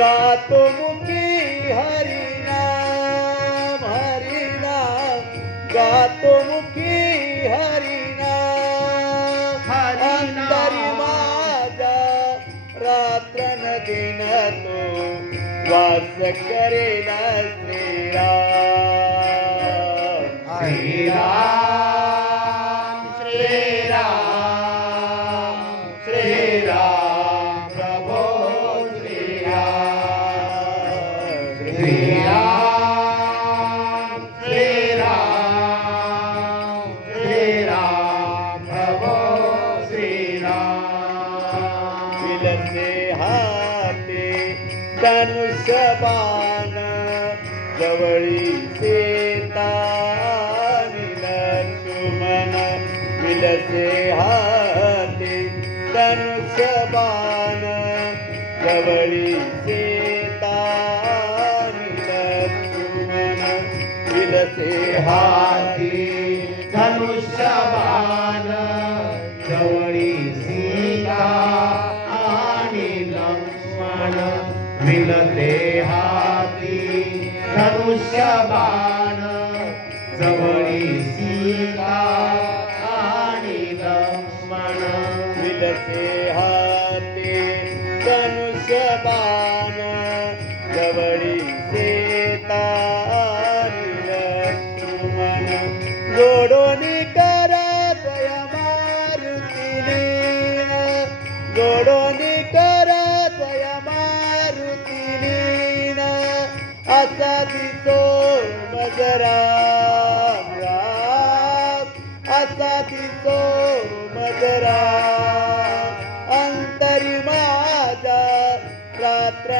लगा तुम की हरि नाम हरि नाम। गा तुम की हरि नाम। हरि माजा रात्र न दिन तो वास करे न धनुष्यबाण जवळी सीता आणि लक्ष्मण विलसे हाते धनुष्यबाण जवळी सीता आणि लक्ष्मण विलसे हाती हाती धनुष्यबाण जवळी सीता मिलते हाती धनुष्य बाण जवळी सीता आणि लक्ष्मण. मिलते हाती धनुष्य बाण जवळी सीता आणि लक्ष्मण. जोडून करत या मारुतीने. जोडोनी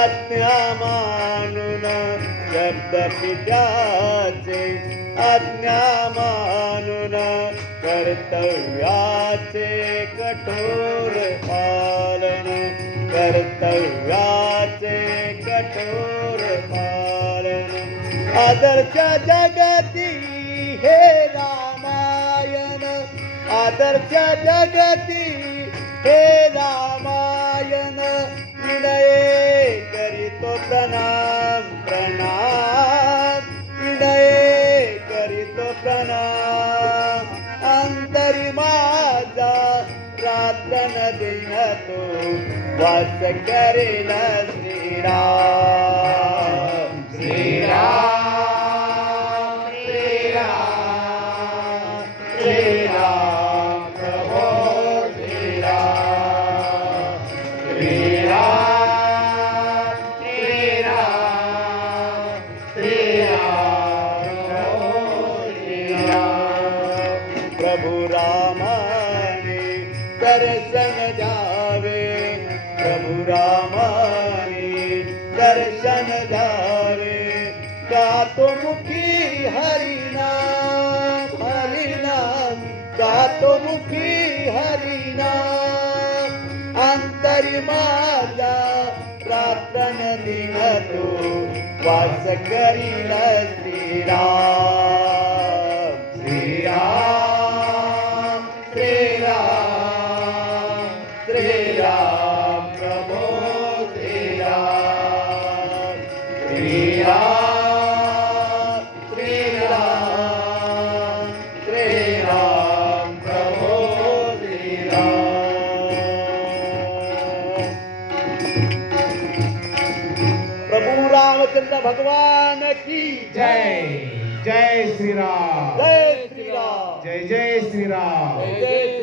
आज्ञा मानून शब्द पित्याचे आज्ञा मानून कर्तव्याचे कठोर पालन कर्तव्याचे कठोर पालन. आदर्श जगती हे रामायण आदर्श जगती हे रामायण. विनये प्रार्थन दिन तो वास करेल श्रीराम. श्रीराम. दर्शन द्यावे प्रभु रामाने दर्शन द्यावे गातो मुखी हरिनाम हरिनाम गातो मुखी हरिनाम। अंतरी माझा प्रार्थन दिन तो वास करील श्रीराम। श्रीराम रामचंद्र भगवान की जय। जय श्री राम। जय श्री राम। जय जय श्री राम। जय